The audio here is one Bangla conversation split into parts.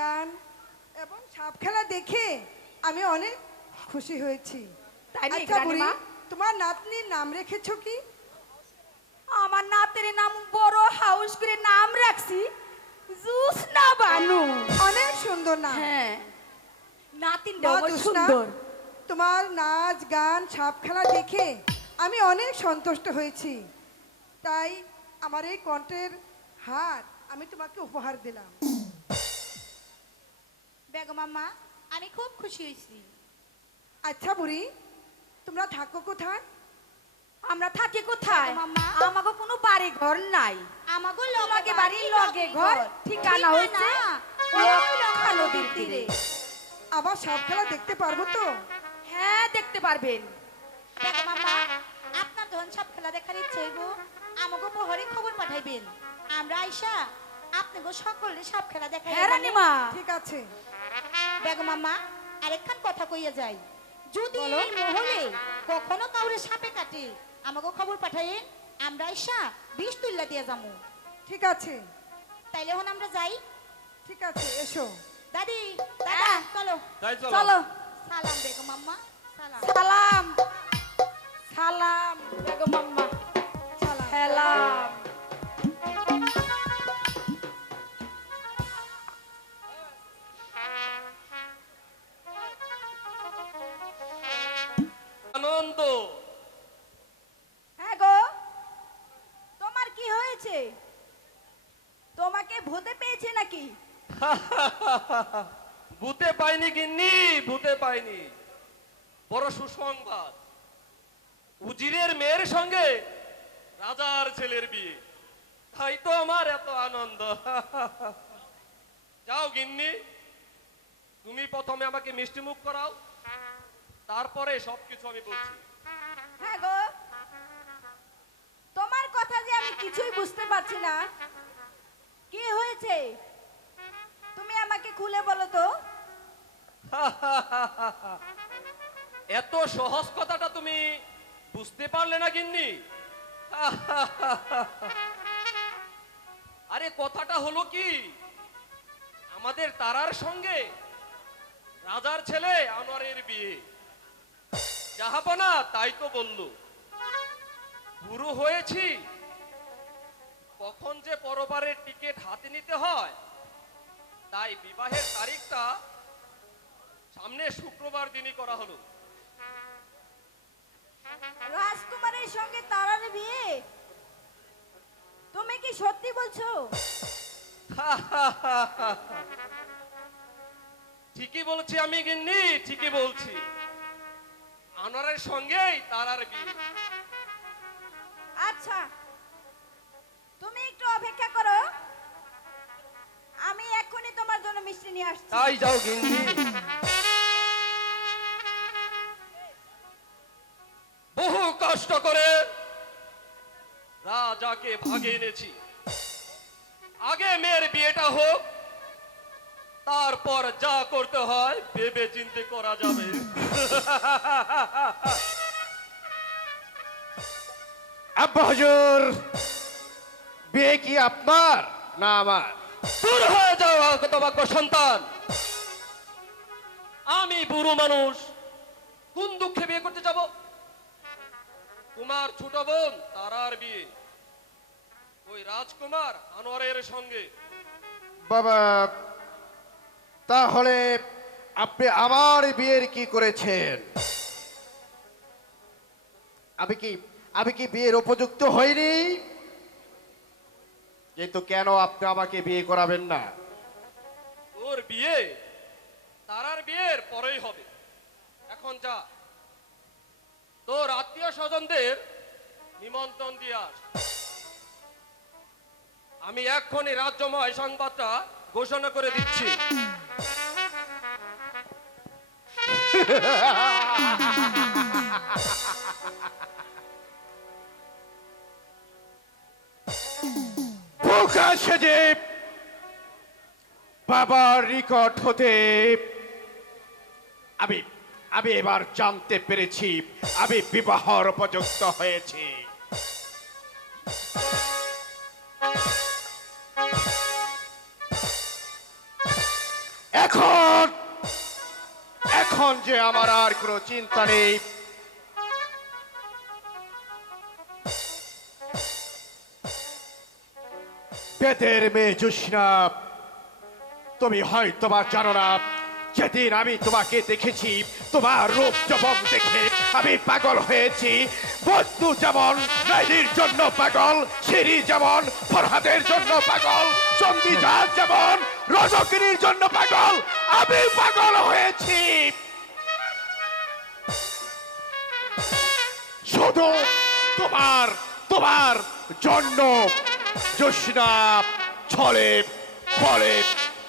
গান এবং সাপ খেলা দেখে আমি অনেক খুশি হয়েছি। তাই নাকি আচ্ছা বুড়ি, রানীমা? তোমার নাতনির নাম রেখেছো কি? আমার নাতের নাম বড় হাউস করে নাম রাখছি জুসনা বানু। অনেক সুন্দর নাম। হ্যাঁ, নাতিনটা মা অনেক জোসনা, সুন্দর। তোমার নাচ গান সাপ খেলা দেখে আমি অনেক সন্তুষ্ট হয়েছি। তাই আমার এই কণ্ঠের হার আমি তোমাকে উপহার দিলাম। বেগম আম্মা, আমি খুব খুশি হয়েছি। আচ্ছা বুড়ি, তোমরা থাকো কোথায়? আমরা থাকি কোথায়? মাম্মা। আমাকে কোনো বাড়ি ঘর নাই। আমাগো লগে বাড়ি লগে ঘর, ঠিকানা হইছে লক্ষা নদীর তীরে। আবার সাপ খেলা দেখতে পারবো তো? হ্যাঁ, দেখতে পারবেন। বেগম আম্মা, আপনার ধন সাপ খেলা দেখার ইচ্ছে হইব, আমাগো প্রহরে খবর পাঠাইবেন। আমরা আইসা আপনাগো সকলে সাপ খেলা দেখাই। হ্যাঁ রানীমা। ঠিক আছে। বেগম আম্মা, আরেকখান কথা কইয়া যাই, যদি বলো। এই মহলে কখনো কাউরে সাপে কাটে আমাগো খবর পাঠাইন, আমরা আইসা বিষ তুল্লা দিয়া যামু। ঠিক আছে। তাইলে এখন আমরা যাই। ঠিক আছে, এসো। দাদি, দাদা, চলো। তাই চলো। চলো। সালাম বেগম আম্মা, সালাম। সালাম সালাম বেগম আম্মা। সালাম। আনন্দ। হ্যাঁ গো, তোমার কি হয়েছে? তোমাকে ভূতে পেয়েছে নাকি? ভূতে পাইনি গিন্নি, ভূতে পাইনি। বড় সুসংবাদ, উজিরের মেয়ের সঙ্গে রাজার ছেলের বিয়ে। তাই তো আমার এত আনন্দ। যাও গিন্নি, তুমি প্রথমে আমাকে মিষ্টি মুখ করাও, তারপরে সবকিছু আমি বলছি। হ্যাঁ গো, তোমার কথা যে আমি কিছুই বুঝতে পারছি না। কি হয়েছে তুমি আমাকে খুলে বলো তো। এত সহজ কথাটা তুমি বুঝতে পারলে না গিন্নি? আরে কথাটা হলো কি, আমাদের তারার সঙ্গে রাজার ছেলে আনোয়ারের বিয়ে। যাহাবনা তাই তো বলল, বুড়ো হয়েছি, কখন যে পরবারের টিকিট হাতে নিতে হয়, তাই বিবাহের তারিখটা সামনে শুক্রবার দিনই করা হলো। রাজকুমারের সঙ্গে তারার বিয়ে? তুমি কি সত্যি বলছো? ঠিকই বলছি আমি গিন্নি, ঠিকই বলছি। আনোয়ারের সঙ্গেই তারার বিয়ে। আচ্ছা, তুমি একটু অপেক্ষা করো, আমি এক্ষুনি তোমার জন্য মিষ্টি নিয়ে আসছি। তাই যাও গিন্নি। বহু কষ্ট করে রাজাকে ভাগে এনেছি। আগে মেয়ের বিয়েটা হোক, তারপর যা করতে হয় ভেবে চিন্তে করা যাবে। আব্বা হুজুর, বিয়ে কি আপনার না আমার? দূর হয়ে যাও হতভাগ্য সন্তান। আমি বুড়ো মানুষ, কোন দুঃখে বিয়ে করতে যাব? তোমার ছোট বোন তারার বিয়ে ওই রাজকুমার আনোয়ারের সঙ্গে। বাবা, তাহলে আপনি আমার বিয়ের কি করেছেন? আমি কি বিয়ের উপযুক্ত হইনি? কিন্তু কেন আপনি আমাকে বিয়ে করাবেন না? তোর বিয়ে তারার বিয়ের পরেই হবে। এখন যা, তোর আত্মীয় স্বজনদের নিমন্ত্রণ দিয়ে আস। আমি এক্ষুনি রাজ্যময় সংবাদটা ঘোষণা করে দিচ্ছি। বোকা সেজে বাবার নিকট হতে আমি আমি এবার জানতে পেরেছি আমি বিবাহর উপযুক্ত হয়েছি। এখন যে আমার আর কোনো চিন্তা নেই। বেদের মেয়ে জোসনা, তুমি হয়তো বা জানো না, যেদিন আমি তোমাকে দেখেছি তোমার রূপ যবন দেখে আমি পাগল হয়েছি। বন্ধু যেমন নাইলির জন্য পাগল, সিঁড়ি যেমন ফরহাদের জন্য পাগল, চন্দিজাত যেমন রজকিনীর জন্য পাগল, আমি পাগল হয়েছি শুধু তোমার তোমার জন্য। জোসনা ছলে ফলে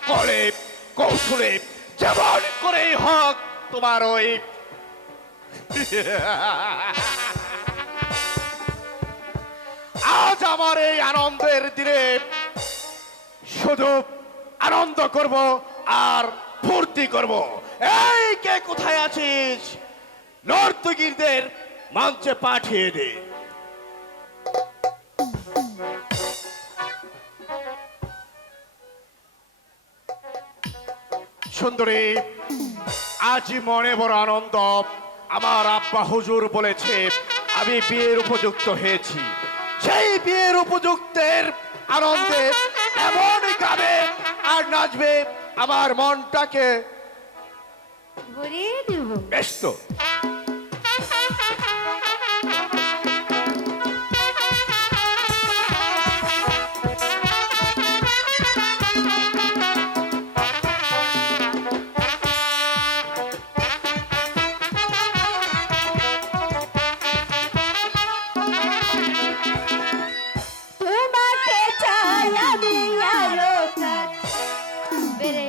কলে কৌশলে যেমন করেই হোক তোমার ওই আজ আমার এই আনন্দের দিনে শুধু আনন্দ করব আর ফুর্তি করব। এই কে কোথায় আছিস? নর্তকীদের মঞ্চে পাঠিয়ে দে। সুন্দরী, আজ মনে বড় আনন্দ। আমার আব্বা হুজুর বলেছে আমি বিয়ের উপযুক্ত হয়েছি। সেই বিয়ের উপযুক্তের আনন্দে এমন গাবে আর নাচবে আমার মনটাকে ভরিয়ে দেব। বেশ তো। তোমাকে চাই আমি আরো বেড়ে,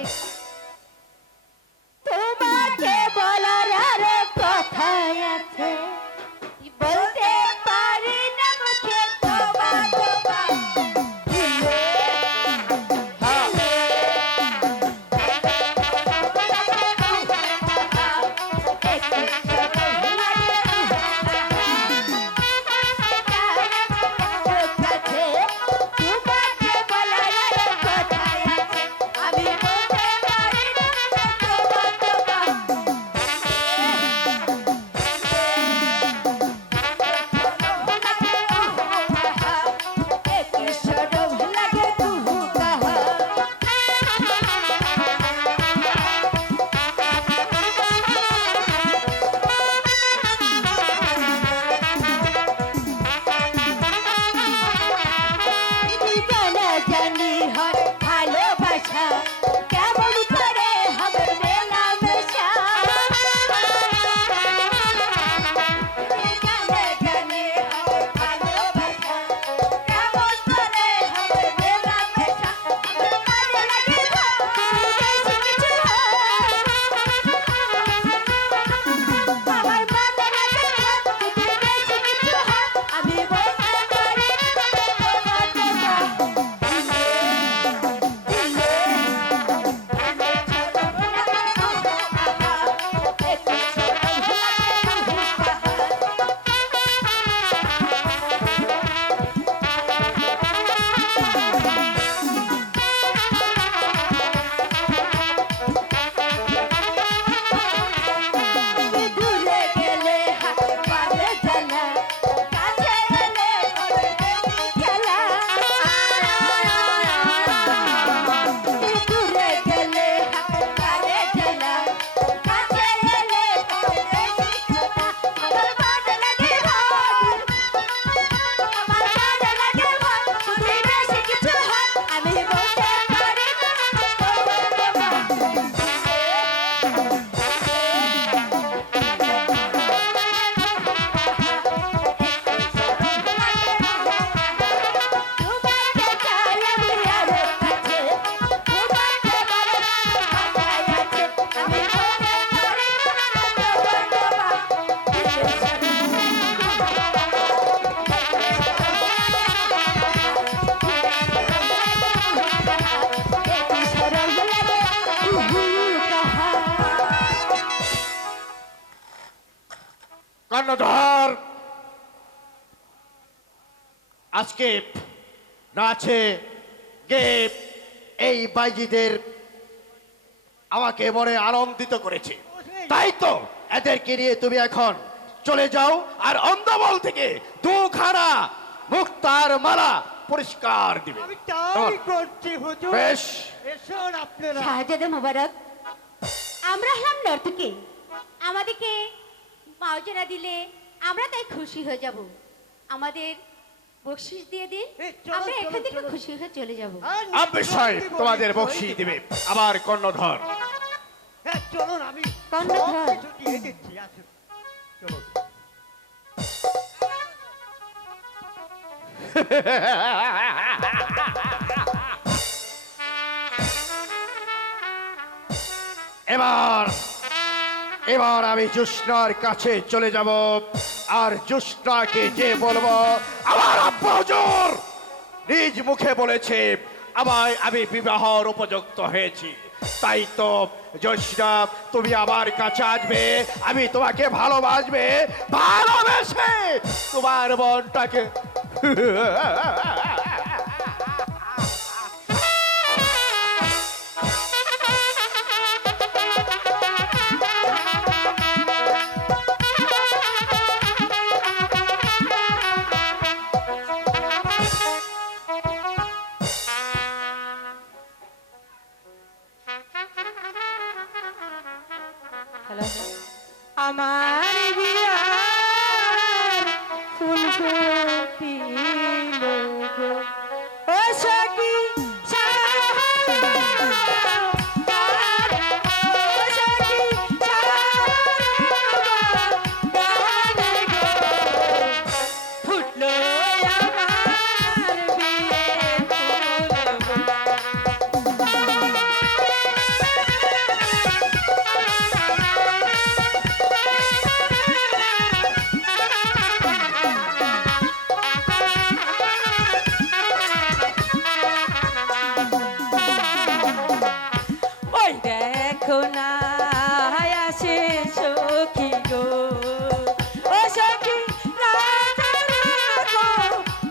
তোমাকে বলার আরো কথা আছে, বলতে পারি না মুখে তোমা তোমা। তোমাকে বলার আরো কথা আছে, আমি বলতে পারি না তোমা তোমা। জানি হয় ভালোবাসা কেমন করে হবে মেলামেশা, জানি হয় ভালোবাসা কেমন করে হবে মেলামেশা, আমার মাঝে লাগে বেশি কিছু আমার মাঝে লাগে বেশি কিছু আমি বলতে পারি দূরে গেলে হাত পারে জ্বালা, কাছে এলে খেলা, দূরে গেলে হাত পারে জ্বালা, কাছে এলে আমার ভালো লাগে আমার ভালো লাগে শুধু বেশি কিছু হয় আমি বলতে পারি তোমাকে চাই আমি আরো কাছে, তোমাকে বলার কথাই আছে, আমি বলতে পারি কর্ণধর, আজকে নাচে গে এই বাইজিদের আমাকে বড় আনন্দিত করেছে। তাই তো এদেরকে নিয়ে তুমি এখন চলে যাও আর অন্ধবল থেকে দুখানা মুক্তার মালা পরিষ্কার দিবে। আমি তাই করছি হুজুর। বেশ। এসন আপনারা। শাহজাদা মোবারক, আমরা হলাম নর্তকী, আমাদেরকে মাওজানা দিলে আমরা তাই খুশি হয়ে যাব। আমাদের বকশিস দিয়ে দিন, এই চলো, আমরা চলো, এখান থেকে চলো। খুশি হয়ে চলে যাব। আর আব্বে সাহেব নিশ্চয়ই তোমাদের বলি, বকশিশ দিবে। আবার কর্ণধর হ্যাঁ চলুন, আমি কর্ণধর। সব কিছু দিয়ে দিচ্ছি, আসুন চলুন। এবার এবার আমি জুস্নার কাছে চলে যাব আর জুস্নাকে যে বলবো আমার আব্বা হুজুর নিজ মুখে বলেছে আমায় আমি বিবাহর উপযুক্ত হয়েছি, তাই তো জোসনা তুমি আমার কাছে আসবে, আমি তোমাকে ভালোবাসবে, ভালোবেসে তোমার মনটাকে আমার বিয়ার ফুল ফুটিল গো, ও সখী ফুটলো আমার বিয়ের ফুল গো। ওই দেখো না আসে সখী গো, ও সখী রাজার গো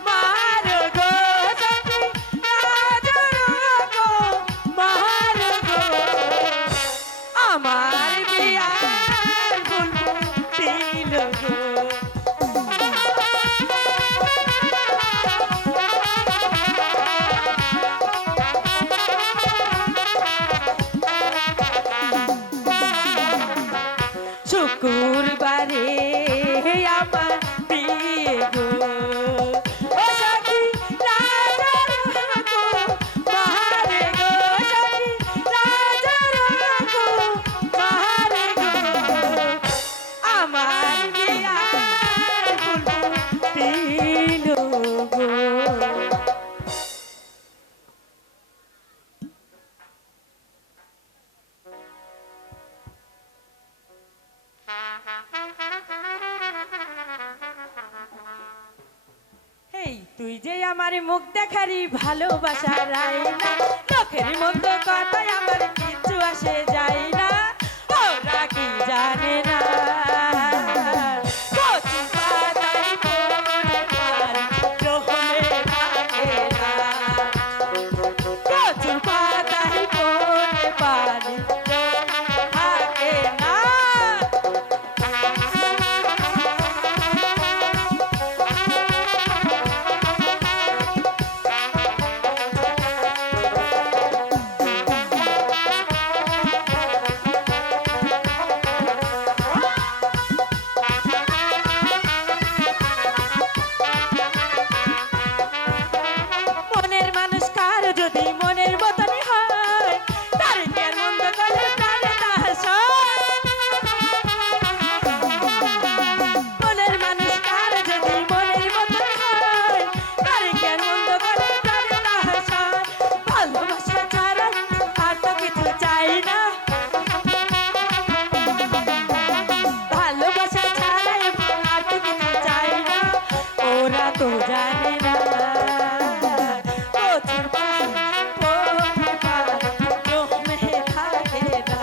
মার গো, সখী রাজার গো মার গো, আমার বিয়ার ফুল ফুটিল গো। শুক্রবারে আমার বিয়ে গো, ও সখী রাজার গো মারে গো, সখী রাজার গো মারে গো, আমার বিয়ার ফুল ফুটিল গো। এই তুই যে আমার মুখ দেখারি ভালোবাসার আয়না, লোকের মতো কথা আমার কিচ্ছু আসে যায় না, ওরা কি জানে না কচু পাতায় পড়ে পারি রহমে থাকে না, কচু পাতায় পড়ে পারি রহমে থাকে না। মনের মানুষ কার যদি মনের মতনই হয়, তার কি আর মন্দ করলে প্রাণে তাহার সয়। মনের মানুষ কার যদি মনের মতনই হয়, তার কি আর মন্দ করলে প্রাণে তাহার সয়। ভালোবাসা ছাড়া আর তো কিছু চাই না, ভালোবাসা ছাড়া আর তো কিছু চাই না, ওরা তো জানে না কচুর পাতা পড়ে পারি জমে থাকে না।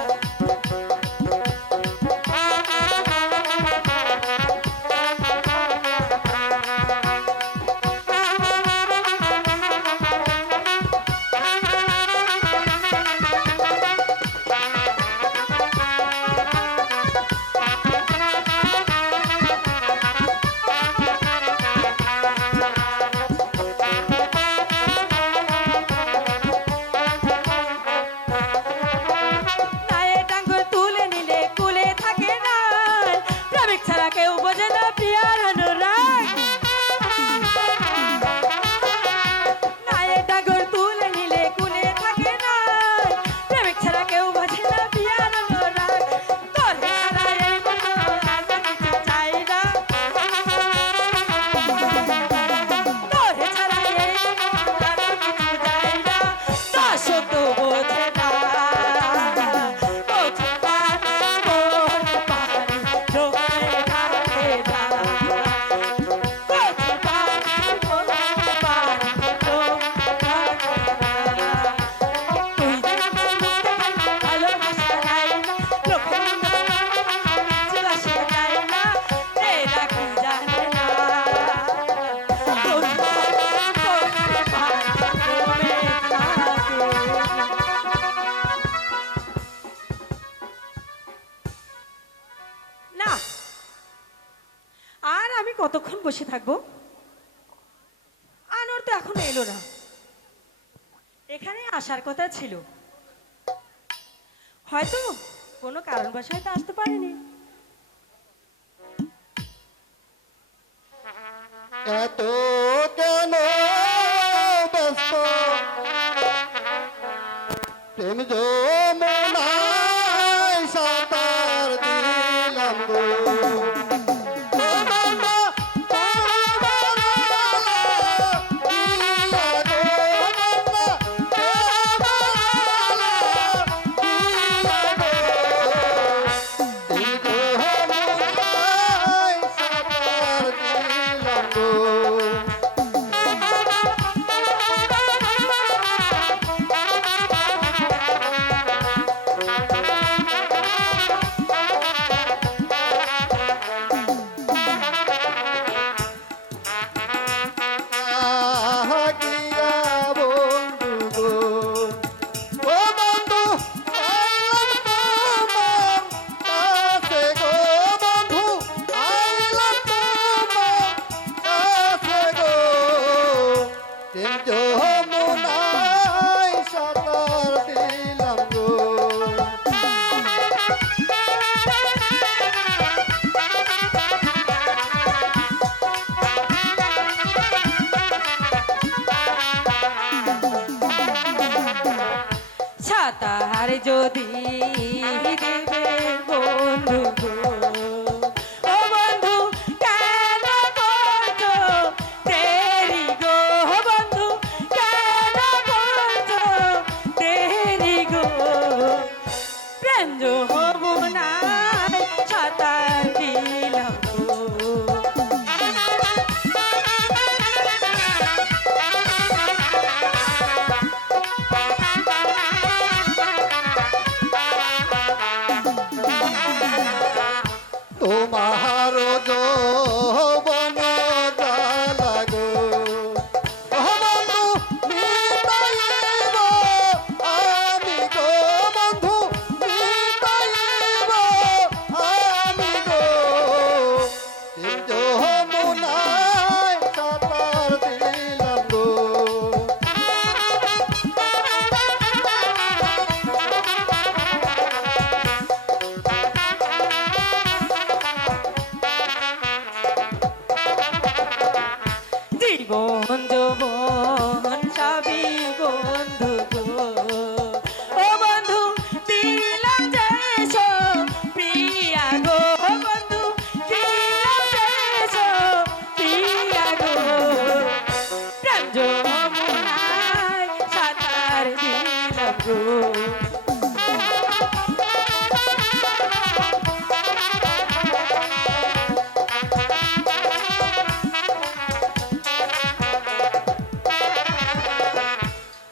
কতক্ষণ বসে থাকবো? আনোয়ার তো এখনো এলো না। এখানে আসার কথা ছিল, হয়তো কোনো কারণবশত আসতে পারেনি। এত কেন ব্যস্ত প্রেম যমুনায় সাঁতার দিলাম গো। ছাতার যদি দেবে বন্ধু গো, ও বন্ধু কেন করছো দেরি গো, বন্ধু কেন করছো দেরি গো। প্রেম যমুনায় ছাতার দিলাম গো। তোমার যৌবন জ্বালা গো, ও বন্ধু মিটাইব আমি গো, বন্ধু মিটাইব আমি গো। যমুনায় সাঁতার দিলাম গো। জীবন যৌবন সবই বন্ধু গো, ও বন্ধু দিলাম যে সব প্রিয়া গো, বন্ধু দিলাম যে সব প্রিয়া গো। প্রেম যমুনায় সাঁতার দিলাম গো।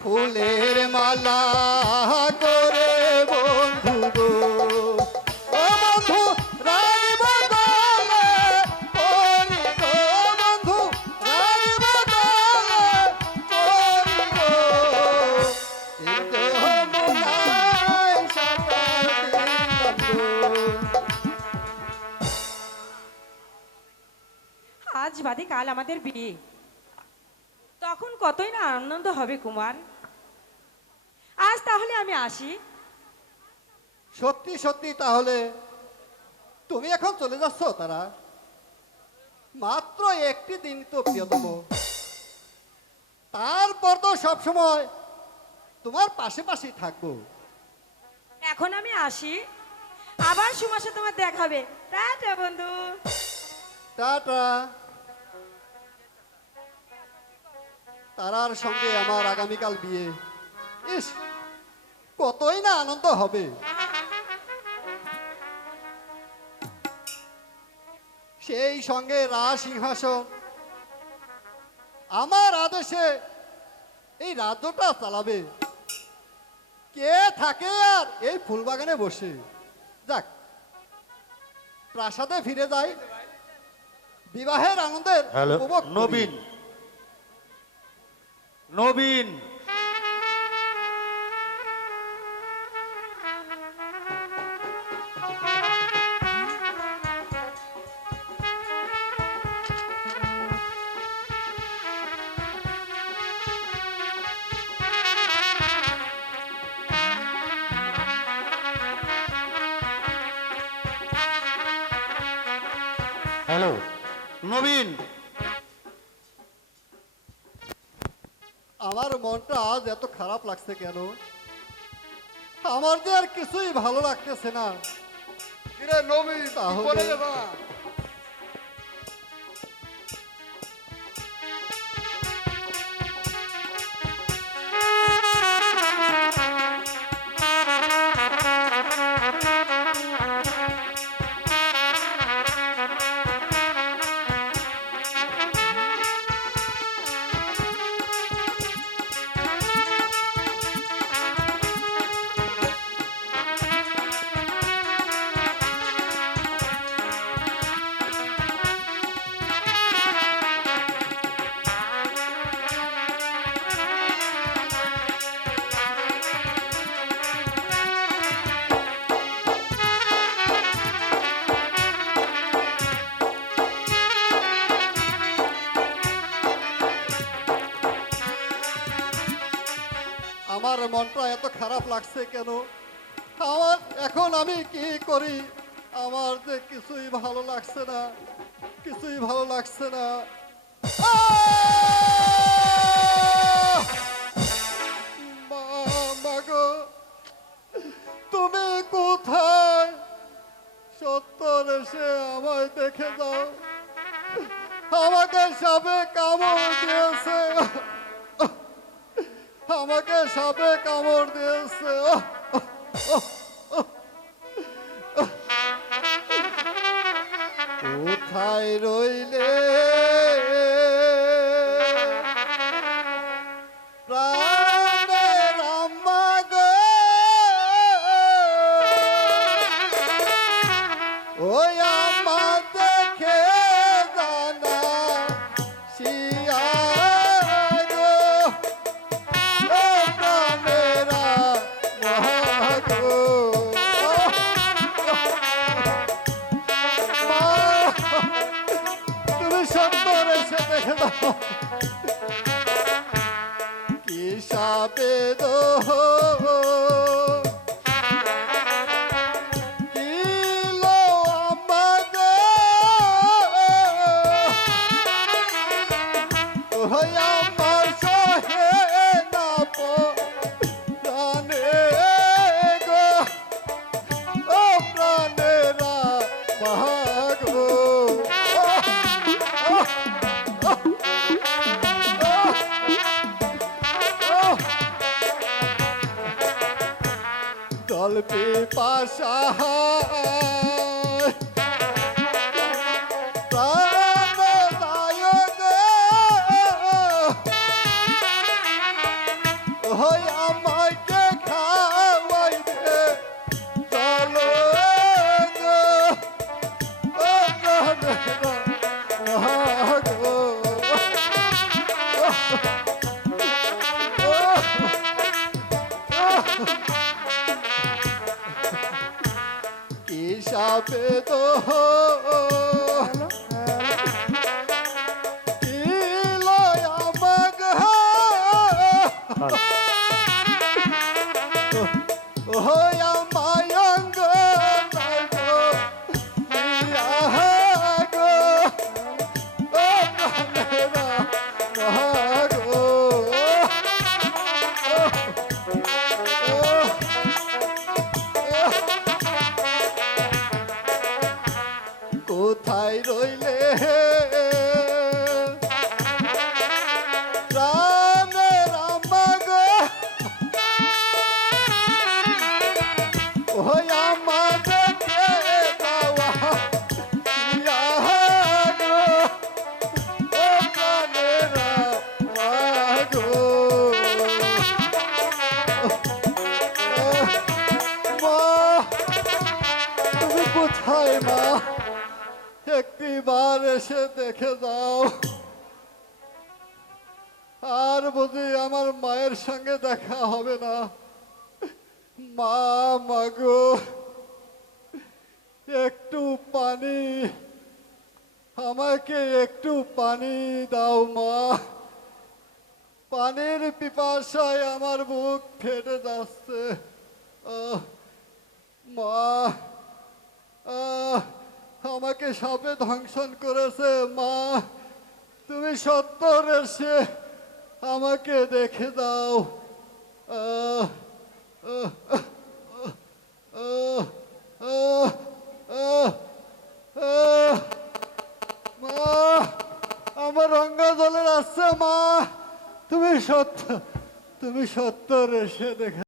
ফুলের মালা করে বন্ধু গো, ও বন্ধু রাগব গলে পরি গো, বন্ধু রাগব গলে পরি গো। যমুনায় সাঁতার দিলাম গো। আজ বাদে কাল আমাদের বিয়ে, তখন কতই না আনন্দ হবে কুমার। আজ তাহলে আমি আসি। সত্যি সত্যি তাহলে তুমি এখন চলে যাচ্ছ? তারা মাত্র একটি দিন তো প্রিয়তম, তারপর তো সবসময় তোমার পাশে পাশেই থাকবো। এখন আমি আসি, আবার সুমাসে তোমার দেখাবে। টাটা বন্ধু। টাটা। তারার সঙ্গে আমার আগামীকাল বিয়ে, ইস কতই না আনন্দ হবে। সেই সঙ্গে রাজ সিংহাসন, আমার আদেশে এই রাজ্যটা চালাবে কে থাকে আর এই ফুলবাগানে বসে। যাক, প্রাসাদে ফিরে যাই, বিবাহের আনন্দের হ্যালো উপভোগ করি। নবীন, নবীন হ্যালো নবীন, আমার মনটা আজ এত খারাপ লাগছে কেন? আমার যে আর কিছুই ভালো লাগতেছে না। কিরে নবীন, কি তাহলে- বলে রে মা? আমার মনটা এত খারাপ লাগছে কেন? আমার এখন আমি কি করি? আমার যে কিছুই ভালো লাগছে না, কিছুই ভালো লাগছে না। আহ! মা গো, তুমি কোথায়? সত্তর এসে আমায় দেখে যাও, আমাকে সাপে কামড় দিয়েছে, আমাকে সাপে কামড় দিয়েছে। কোথায় রইলে প্রাণের আম্মা গো? ওই আম্মা দেখে জানা শিয়া গো, ও প্রাণেরা মা গো। মা, তুমি সুন্দর এসে দেখে দাও, কি সাপে দো কিলো আম্মা গো, ওই আমার সহে না প্রাণে গো, ও প্রাণেরা ভাগো। জলপি পাশা প্রাণদায়ক ওই আমাকে খাওয়াই দে চলো গো, ও প্রাণেরা গো। কি সাপে তো কি লয় আমাগ ওই আমায়ঙ্গ গো ইয়া গো, ও প্রাণেরা গো। কোথায় রইলে প্রাণের আম্মা গো? ওই আমাদেরকে দেওয়া ইয়া গো, ও প্রাণেরা মা গো। মা, তুমি কোথায় মা? একটিবার এসে দেখে যাও। আর বুঝি আমার মায়ের সঙ্গে দেখা হবে না। মা, মাগো, একটু পানি, আমাকে একটু পানি দাও মা। পানির পিপাসায় আমার বুক ফেটে যাচ্ছে। মা, আমাকে সাপে ধ্বংসন করেছে। মা, তুমি সত্তর এসে আমাকে দেখে দাও। আহ, আহ, আহ, আহ, আহ, আহ, মা, আমার রঙ্গা জলের আসছে। মা, তুমি সত্তর এসে দেখে